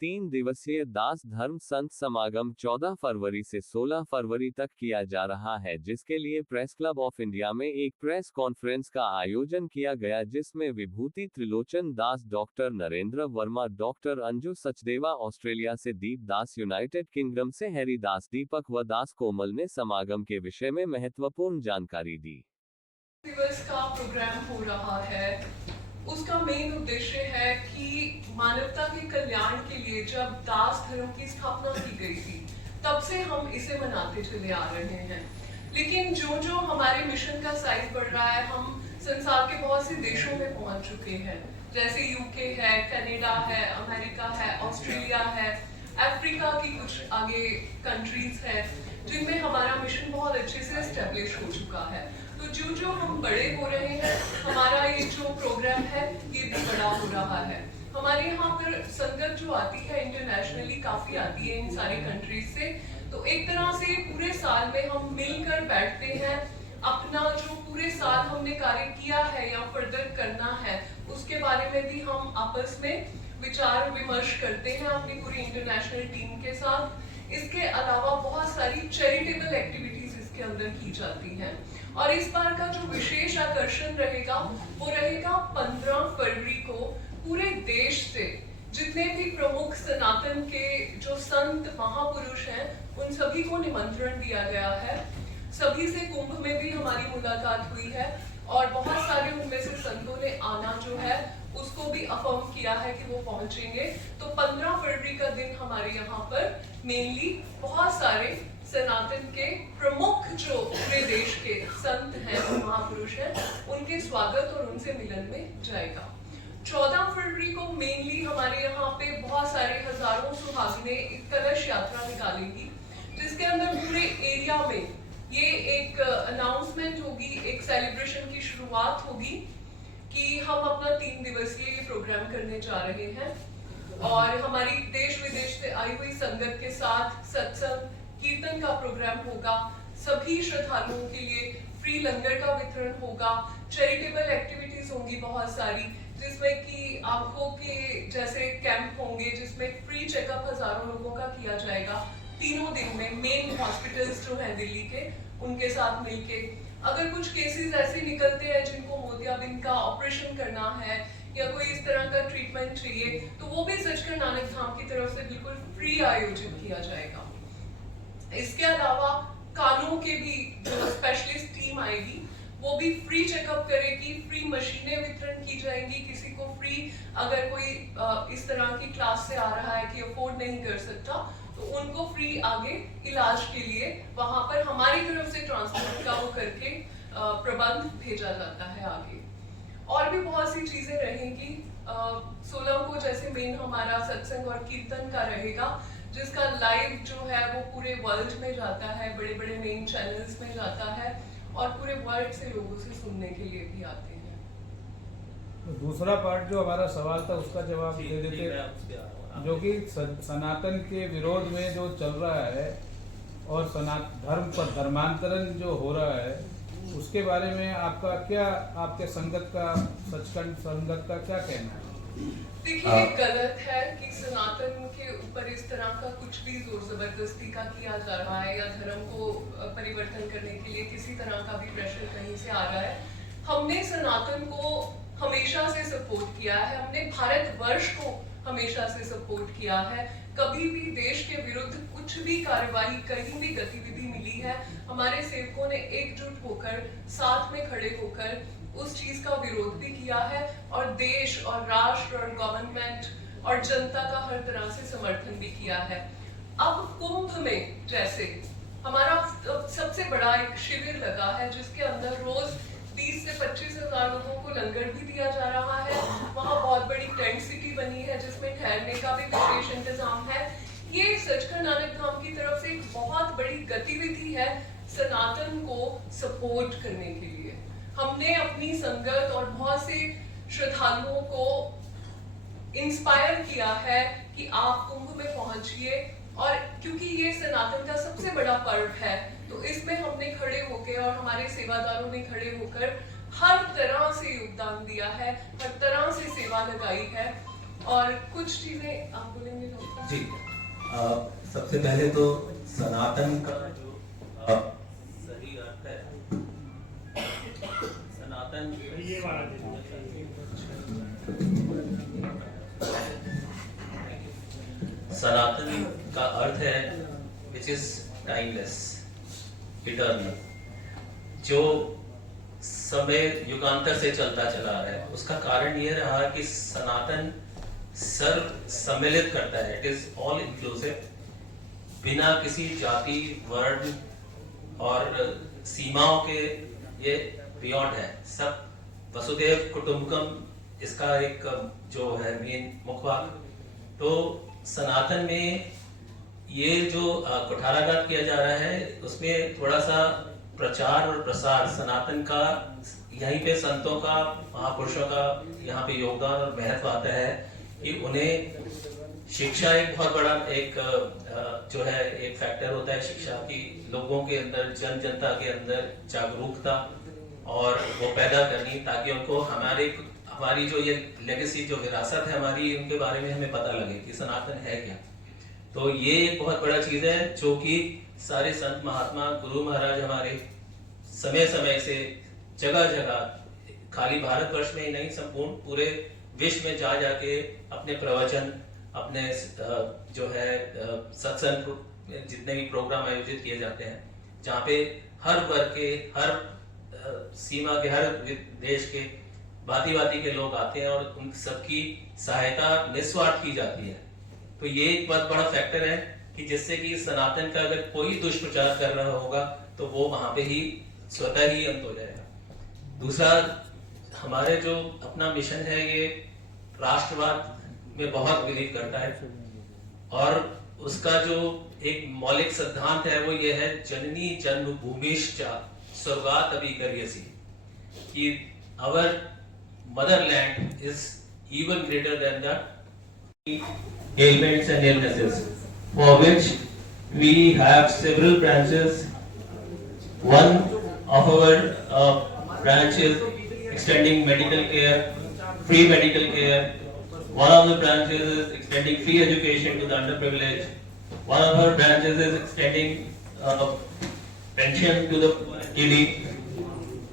3 दिवसीय दास धर्म संत समागम 14 फरवरी से 16 फरवरी तक किया जा रहा है, जिसके लिए प्रेस क्लब ऑफ इंडिया में एक प्रेस कॉन्फ्रेंस का आयोजन किया गया, जिसमें Vibhuti Trilochan Das, doctor Narendra Verma, doctor Anju Sachdeva Australia से, दीप दास यूनाइटेड किंगडम से, हैरी दास, दीपक व दास कोमल ने समागम के विषय में महत्वपूर्ण जानकारी दी। दिवस का प्रोग्राम हो रहा है, उसका मेन उद्देश्य है कि मानवता के कल्याण के लिए जब दास धर्म की स्थापना की गई थी, तब से हम इसे मनाते चले आ रहे हैं। लेकिन जो जो हमारे मिशन का साइज बढ़ रहा है, हम संसार के बहुत से देशों में पहुंच चुके हैं, जैसे यूके है, कनाडा है, अमेरिका है, ऑस्ट्रेलिया है, अफ्रीका की कुछ आगे कंट्रीज है, जिनमें हमारा मिशन बहुत अच्छे से एस्टेब्लिश हो चुका है। तो जो जो हम बड़े हो रहे हैं, हमारा ये जो प्रोग्राम है ये भी बड़ा हो रहा है। हमारे यहाँ पर संगत जो आती है इंटरनेशनली काफी आती है इन सारी कंट्रीज से, तो एक तरह से पूरे साल में हम मिलकर बैठते हैं, अपना जो पूरे साल हमने कार्य किया है या फर्दर करना है उसके बारे में भी हम आपस में विचार विमर्श करते हैं अपनी पूरी इंटरनेशनल टीम के साथ। इसके अलावा बहुत सारी चैरिटेबल एक्टिविटीज इसके अंदर की जाती हैं, और इस बार का जो विशेष आकर्षण रहेगा वो रहेगा 15 फरवरी को पूरे देश से जितने भी प्रमुख सनातन के जो संत महापुरुष हैं उन सभी को निमंत्रण दिया गया है। सभी से कुंभ में भी हमारी मुलाकात हुई है और बहुत सारे उनमें से संतों ने आना जो है उसको भी अफर्म किया है कि वो पहुंचेंगे। तो 15 फरवरी का दिन हमारे यहाँ पर मेनली बहुत सारे सनातन के प्रमुख जो पूरे देश के संत हैं, महापुरुष हैं, उनके स्वागत और उनसे मिलन में जाएगा। 14 फरवरी को मेनली हमारे यहाँ पे बहुत सारे हजारों सुहागिनें एक कलश यात्रा निकालेंगी, जिसके अंदर पूरे एरिया में ये एक अनाउंसमेंट होगी, एक सेलिब्रेशन की शुरुआत होगी कि हम अपना 3 दिवसीय प्रोग्राम करने जा रहे हैं, और हमारी देश विदेश से आई हुई संगत के साथ सत्संग कीर्तन का प्रोग्राम होगा। सभी श्रद्धालुओं के लिए फ्री लंगर का वितरण होगा। चैरिटेबल एक्टिविटीज होंगी बहुत सारी, जिसमें कि आंखों के जैसे कैंप होंगे, जिसमें फ्री चेकअप हजारों लोगों का किया जाएगा तीनों दिन में। मेन हॉस्पिटल्स जो हैं दिल्ली के, उनके साथ मिलके अगर कुछ केसेस ऐसे निकलते हैं जिनको मोतियाबिंद का ऑपरेशन करना है या कोई इस तरह का ट्रीटमेंट चाहिए, तो वो भी सचखंड नानक धाम की तरफ से बिल्कुल फ्री आयोजित किया जाएगा। इसके अलावा कानों के भी जो स्पेशलिस्ट टीम आएगी वो भी फ्री चेकअप करेगी, फ्री मशीनें वितरण की जाएंगी। किसी को फ्री, अगर कोई इस तरह की क्लास से आ रहा है कि अफोर्ड नहीं कर सकता, तो उनको फ्री आगे इलाज के लिए वहां पर हमारी तरफ से ट्रांसपोर्ट का वो करके प्रबंध भेजा जाता है आगे। और भी बहुत सी चीजें रहेंगी। 16 को जैसे मेन हमारा सत्संग और कीर्तन का रहेगा, जिसका लाइव जो है वो पूरे वर्ल्ड में जाता है, बड़े बड़े मेन चैनल्स में जाता है, और पूरे वर्ल्ड से लोगों से सुनने के लिए भी आते हैं। तो दूसरा पार्ट जो हमारा सवाल था उसका जवाब दे देते, जो कि सनातन के विरोध में जो चल रहा है और सनातन धर्म पर धर्मांतरण जो हो रहा है, उसके बारे में आपका क्या, आपके संगत का, सचखंड संगत का क्या कहना है? देखिए, गलत है कि सनातन के ऊपर इस तरह का कुछ भी जोर जबरदस्ती का किया जा रहा है, या धर्म को परिवर्तन करने के लिए किसी तरह का भी प्रेशर कहीं से आ रहा है। हमने सनातन को हमेशा से सपोर्ट किया है, हमने भारतवर्ष को हमेशा से सपोर्ट किया है। कभी भी देश के विरुद्ध कुछ भी कार्यवाही, कहीं भी गतिविधि मिली है, हमारे सेवकों ने एकजुट होकर, साथ में खड़े होकर उस चीज का विरोध भी किया है, और देश और राष्ट्र और गवर्नमेंट और जनता का हर तरह से समर्थन भी किया है। अब कुंभ में जैसे हमारा सबसे बड़ा एक शिविर लगा है, जिसके अंदर रोज 20 से 25 हजार लोगों को लंगर भी दिया जा रहा है। वहाँ बहुत बड़ी टेंट सिटी बनी है, जिसमें ठहरने का भी विशेष इंतजाम है। ये सचखंड नानक धाम की तरफ से एक बहुत बड़ी गतिविधि है सनातन को सपोर्ट करने के लिए। हमने अपनी संगत और बहुत से श्रद्धालुओं को इंस्पायर किया है कि आप कुंभ में पहुंचिए, और क्योंकि ये सनातन का सबसे बड़ा पर्व है, तो इसमें हमने खड़े होकर और हमारे सेवादारों ने खड़े होकर हर तरह से योगदान दिया है, हर तरह से सेवा लगाई है। और कुछ चीजें आप बोलेंगे डॉक्टर जी। सबसे पहले तो सनातन का जो सही अर्थ है, सनातन सनातन का अर्थ है विच इज टाइमलेस, इटर्नल, जो समय युगांतर से चलता चला रहा है। उसका कारण यह रहा कि सनातन सर्व सम्मिलित करता है, इट इज ऑल इंक्लूसिव, बिना किसी जाति, वर्ण और सीमाओं के, ये बियॉन्ड है। सब वसुदेव कुटुंबकम इसका एक जो है मेन मुखवाक्य। तो सनातन में ये जो कुठाराघात किया जा रहा है, उसमें थोड़ा सा प्रचार और प्रसार सनातन का, यहीं पे संतों का, महापुरुषों का यहाँ पे योगदान और महत्व आता है कि उन्हें शिक्षा एक बहुत बड़ा एक जो है एक फैक्टर होता है शिक्षा की, लोगों के अंदर, जनता के अंदर जागरूकता और वो पैदा करनी, ताकि उनको हमारी जो ये लेगेसी, जो विरासत है हमारी, उनके बारे में हमें पता लगे कि सनातन है क्या। तो ये एक बहुत बड़ा चीज है जो कि सारे संत महात्मा, गुरु महाराज हमारे समय समय से जगह जगह, खाली भारतवर्ष में ही नहीं, संपूर्ण पूरे विश्व में जा जाके अपने प्रवचन, अपने जो है सत्संग, जितने भी प्रोग्राम आयोजित किए जाते हैं, जहाँ पे हर वर्ग के, हर सीमा के, हर देश के भांति भांति के लोग आते हैं और उन सबकी सहायता निस्वार्थ की जाती है। तो ये एक बहुत बड़ा फैक्टर है कि जिससे कि सनातन का अगर कोई दुष्प्रचार कर रहा होगा तो वो वहां पे ही स्वतः ही अंत हो जाएगा। दूसरा, हमारे जो अपना मिशन है, ये राष्ट्रवाद में बहुत बिलीव करता है और उसका जो एक मौलिक सिद्धांत है वो ये है, जननी जन्मभूमिश्च स्वर्गात् अभिगरीयसी, कि our motherland is even greater than the ailments and illnesses, for which we have several branches. One of our branch is extending medical care, free medical care. One of the branches is extending free education to the underprivileged. One of our branches is extending pension to the needy.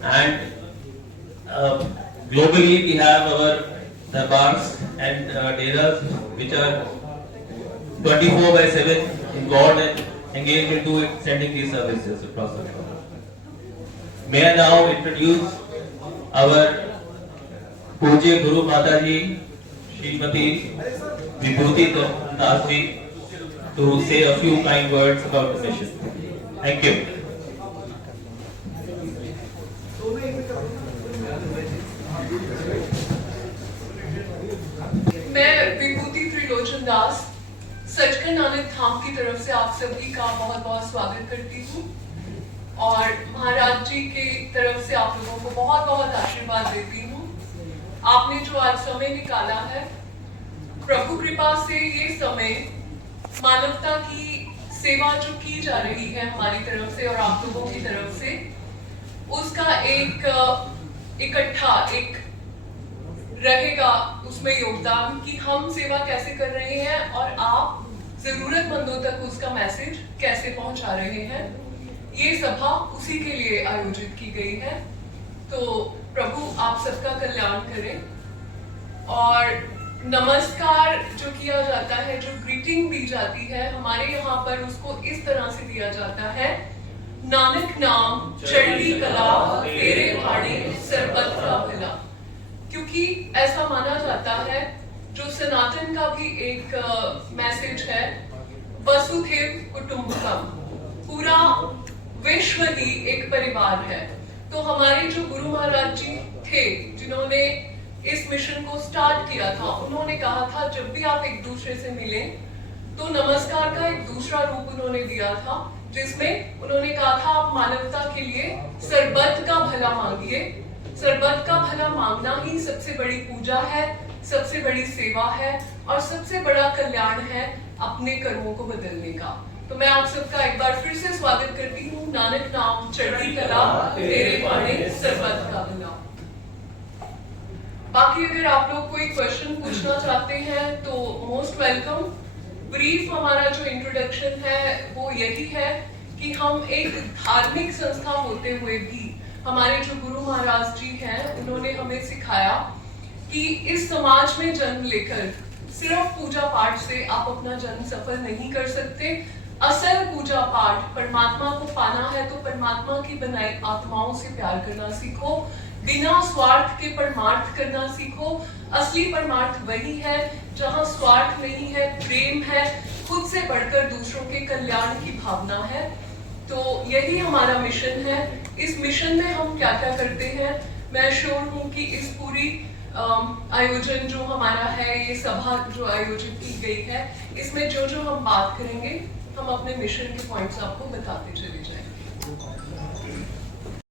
And globally we have our darbars and deras, which are 24/7 involved and engaged into extending these services across the world. May I now introduce our Pujya Guru Mataji, Srimati Vibhuti Das ji, to say a few kind words about the mission. Thank you. मैं विभूति त्रिलोचन दास सचखंड नानक धाम की तरफ से आप सभी का बहुत बहुत स्वागत करती हूँ और महाराज जी की तरफ से आप लोगों को बहुत बहुत आशीर्वाद देती हूँ। आपने जो आज समय निकाला है, प्रभु कृपा से ये समय मानवता की सेवा जो की जा रही है हमारी तरफ से और आप लोगों की तरफ से, उसका एक इकट्ठा एक रहेगा उसमें योगदान कि हम सेवा कैसे कर रहे हैं और आप जरूरतमंदों तक उसका मैसेज कैसे पहुंचा रहे हैं। ये सभा उसी के लिए आयोजित की गई है। तो प्रभु आप सबका कल्याण करें। और नमस्कार जो किया जाता है, जो ग्रीटिंग दी जाती है हमारे यहाँ पर, उसको इस तरह से दिया जाता है, नानक नाम चढ़ी कला तेरे भाड़े सरबत का भला। क्योंकि ऐसा माना जाता है, जो सनातन का भी एक मैसेज है, वसुधैव कुटुंबकम, पूरा विश्व ही एक परिवार है। तो हमारे जो गुरु महाराज जी थे, जिन्होंने इस मिशन को स्टार्ट किया था, उन्होंने कहा था जब भी आप एक दूसरे से मिलें तो नमस्कार का एक दूसरा रूप उन्होंने दिया था, जिसमें उन्होंने कहा था आप मानवता के लिए सरबत का भला मांगिए। सरबत का भला मांगना ही सबसे बड़ी पूजा है, सबसे बड़ी सेवा है और सबसे बड़ा कल्याण है अपने कर्मों को बदलने का। तो मैं आप सबका एक बार फिर से स्वागत करती हूँ। नानक नाम चढ़ी कला तेरे भाड़े सरबत का भला। बाकी अगर आप लोग कोई क्वेश्चन पूछना चाहते हैं तो मोस्ट वेलकम। ब्रीफ हमारा जो इंट्रोडक्शन है वो यही है कि हम एक धार्मिक संस्था होते हुए भी हमारे जो गुरु महाराज जी हैं उन्होंने हमें सिखाया कि इस समाज में जन्म लेकर सिर्फ पूजा पाठ से आप अपना जन्म सफल नहीं कर सकते। असल पूजा पाठ परमात्मा को पाना है तो परमात्मा की बनाई आत्माओं से प्यार करना सीखो, बिना स्वार्थ के परमार्थ करना सीखो। असली परमार्थ वही है जहाँ स्वार्थ नहीं है, प्रेम है, खुद से बढ़कर दूसरों के कल्याण की भावना है। तो यही हमारा मिशन है। इस मिशन में हम क्या क्या करते हैं, मैं श्योर हूँ कि इस पूरी आयोजन जो हमारा है, ये सभा जो आयोजित की गई है, इसमें जो जो हम बात करेंगे हम अपने मिशन के पॉइंट्स आपको बताते चले जाएंगे।